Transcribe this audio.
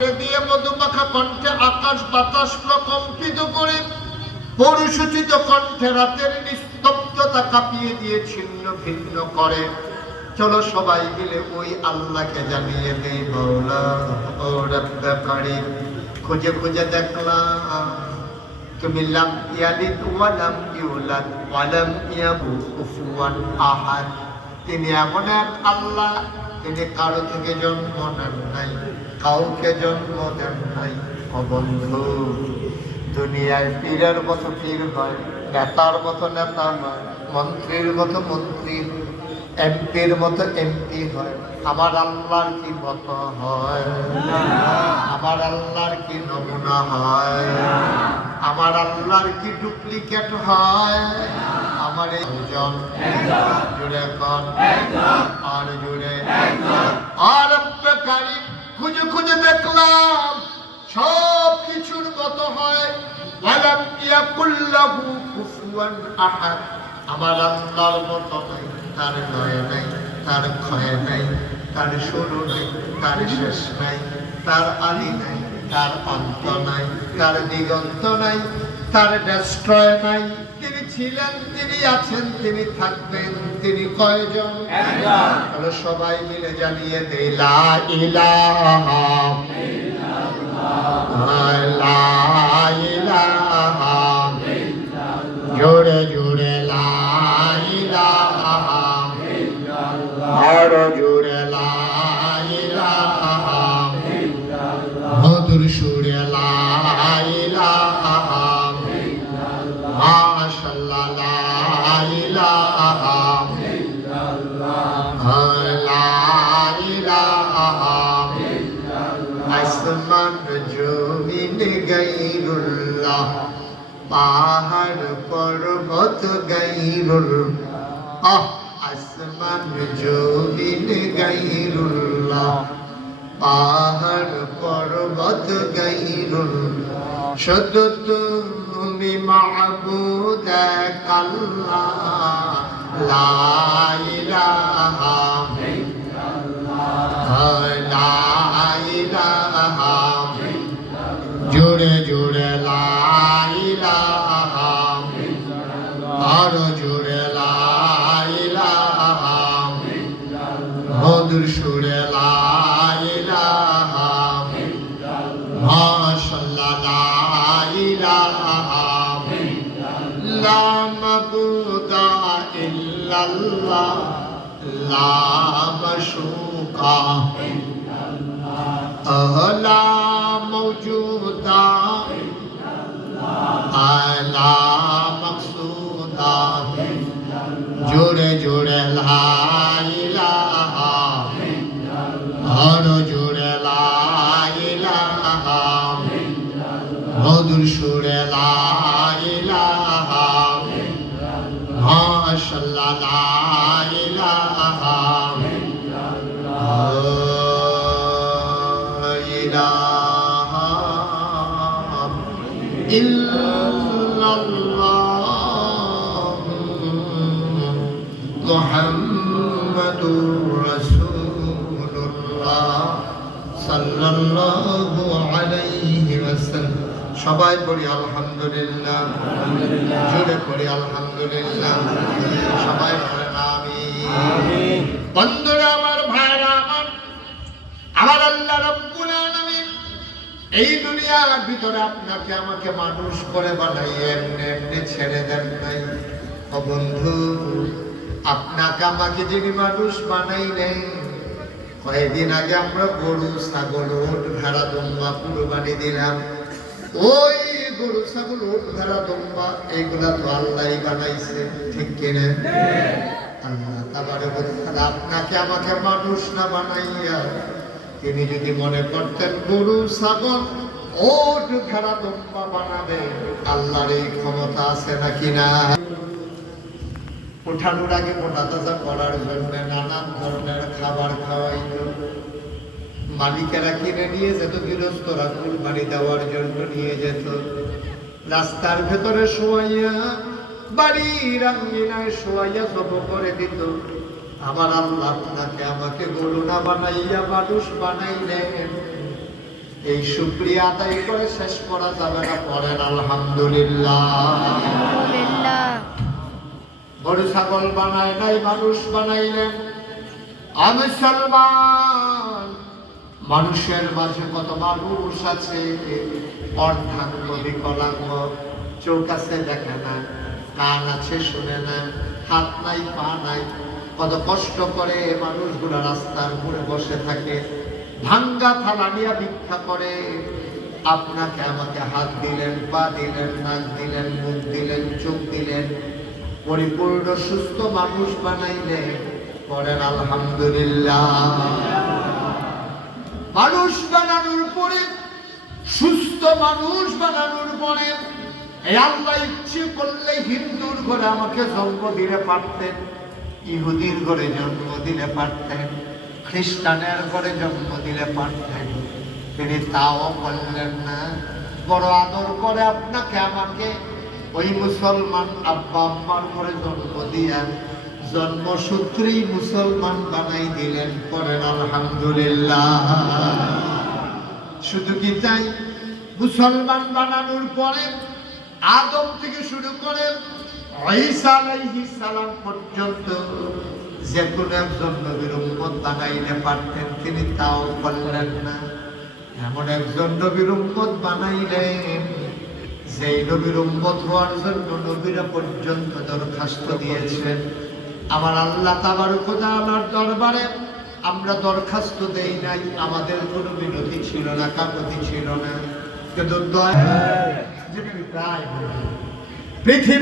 দিয়ে মধুমাখা কণ্ঠে আকাশ বাতাস প্রকম্পিত করে পরিসূচিত কণ্ঠে রাতের নিস্তব্ধতা কাঁপিয়ে দিয়ে ছিন্ন ভিন্ন করে। চলো সবাই মিলে ওই আল্লাহকে জানিয়ে দেই কারিম খুঁজে খুঁজে দেখলাম। তুমি লাম তিনি এমন এক আল্লাহ, তিনি কারও থেকে জন্ম নেন নাই। কাউকে জন্ম দেন নাই ও বন্ধু দুনিয়ায় পীরের মতো পীর হয় নেতার মতো নেতা হয় মন্ত্রীর মতো মন্ত্রী, এমপির মতো এমপি হয়। আমার আল্লাহর কি মতো হয়? আমার আল্লাহর কি নমুনা হয়? আমার আল্লাহর কি ডুপ্লিকেট হয়? আমার এই জন জুড়ে কন, আর জুড়ে খুঁজে খুঁজে দেখলাম, সব কিছুর মতো হয়। আমার নাই, তার নয় নাই, তার ক্ষয় নাই, তার শুরু নাই, তার শেষ নাই, তার আদি নাই, তার অন্ত নাই, তার দিগন্ত নাই, তার ডেস্ট্রয় নাই। তিনি ছিলেন তিনি আছেন তিনি থাকবেন তিনি কয়জন? তাহলে সবাই মিলে জানিয়ে দিলা ইলাহা পাহাড় পর্বত গাইরুল, আহ, আসমান জমিন গাইরুল্লাহ। পাহাড় পর্বত গাইরুল, শুধু তুমি মাহবুদ আল্লাহ। লা মাশাআল্লাহ লা ইলাহা লা মাবুদা ইল্লাল্লাহ লা মাশুকা লা মওজুদা আলা ইল্লাল্লাহ মুহাম্মাদুর রাসূলুল্লাহ সাল্লাল্লাহু আলাইহি ওয়াসাল্লাম সবাই পড়ি আলহামদুলিল্লাহ। জোরে পড়ি আলহামদুলিল্লাহ। সবাই পড়েন আমিন। বন্ধুরা এই দুনিয়ার ভিতরে আপনাকে আমাকে মানুষ করে বানাই এমনি এমনি ছেড়ে দেন নাই। ও বন্ধু আপনাকে আমাকে যিনি মানুষ বানাইলেন কয়েকদিন আগে আমরা গরু ছাগল ওট ভেড়া দম্বা কুরবানি দিলাম। ওই গরু ছাগল ওট ভেড়া দম্বা এইগুলা তো আল্লাহ বানাইছে ঠিক কিনে আল্লাহ তাবারে তাহলে আপনাকে আমাকে মানুষ না বানাইয়া তিনি যদি মনে করতেন, গরু, ছাগল, ওট, ভেড়া দম্বা বানাবে, আল্লাহর এই ক্ষমতা আছে নাকি না? ওঠানোর আগে মোটা করার জন্য নানান ধরনের খাবার খাওয়াইত মালিকেরা কিনে নিয়ে যেত, গৃহস্থরা কুরবানি দেওয়ার জন্য নিয়ে যেত। রাস্তার ভেতরে শোয়াইয়া, বাড়ির আঙ্গিনায় শোয়াইয়া জব করে দিত। আমার আল্লাহ আপনাকে আমাকে গরু না বানাইয়া মানুষ বানাইলেন। এই শুক্রিয়া আদায় করে শেষ করা যাবে না পড়েন আলহামদুলিল্লাহ। আলহামদুলিল্লাহ। গরু ছাগল বানায় নাই মানুষ বানাইলেন। আমি সলমান মানুষের মাঝে কত মানুষ আছে অর্ধাঙ্গ বিকলাঙ্গ চোখ আছে দেখে না কান আছে শুনে না হাত নাই পা নাই কত কষ্ট করে মানুষগুলো রাস্তার উপরে বসে থাকে, ভাঙ্গা থালা নিয়ে ভিক্ষা করে। আপনাকে আমাকে হাত দিলেন, পা দিলেন, নাক দিলেন, মুখ দিলেন, চোখ দিলেন। পরিপূর্ণ সুস্থ মানুষ বানাইলে পড়েন আলহামদুলিল্লাহ। মানুষ বানানোর পরে, সুস্থ মানুষ বানানোর পরে আল্লাহ ইচ্ছে করলে হিন্দুর ঘরে আমাকে জন্ম দিলে পারতেন। ইহুদির ঘরে জন্ম দিলে পারতেন, খ্রিস্টানের ঘরে জন্ম দিলে পারতেন। তিনি তাও করলেন না, বড় আদর করে আপনাকে, আমাকে ওই মুসলমান আব্বা আম্মার ঘরে জন্ম দিয়া জন্মসূত্রেই মুসলমান বানাই দিলেন করেন আলহামদুলিল্লাহ। শুধু কি তাই? মুসলমান বানানোর পরে আদম থেকে শুরু করে ঈসা আলাইহিস সালাম পর্যন্ত যে কোনো একজন নবীর উম্মত বানাইতে পারতেন তিনি তাও করলেন না। এমন একজন নবীর উম্মত বানাইলেন যেই নবীর উম্মত হওয়ার জন্য নবীরা পর্যন্ত দরখাস্ত দিয়েছেন। আমার আল্লাহ তাবার খোদার দরবারে আমরা দরখাস্ত দেই নাই আমাদের কোনো বিনতি ছিল না কাকতি ছিল না। কিন্তু দয়া- পৃথিবী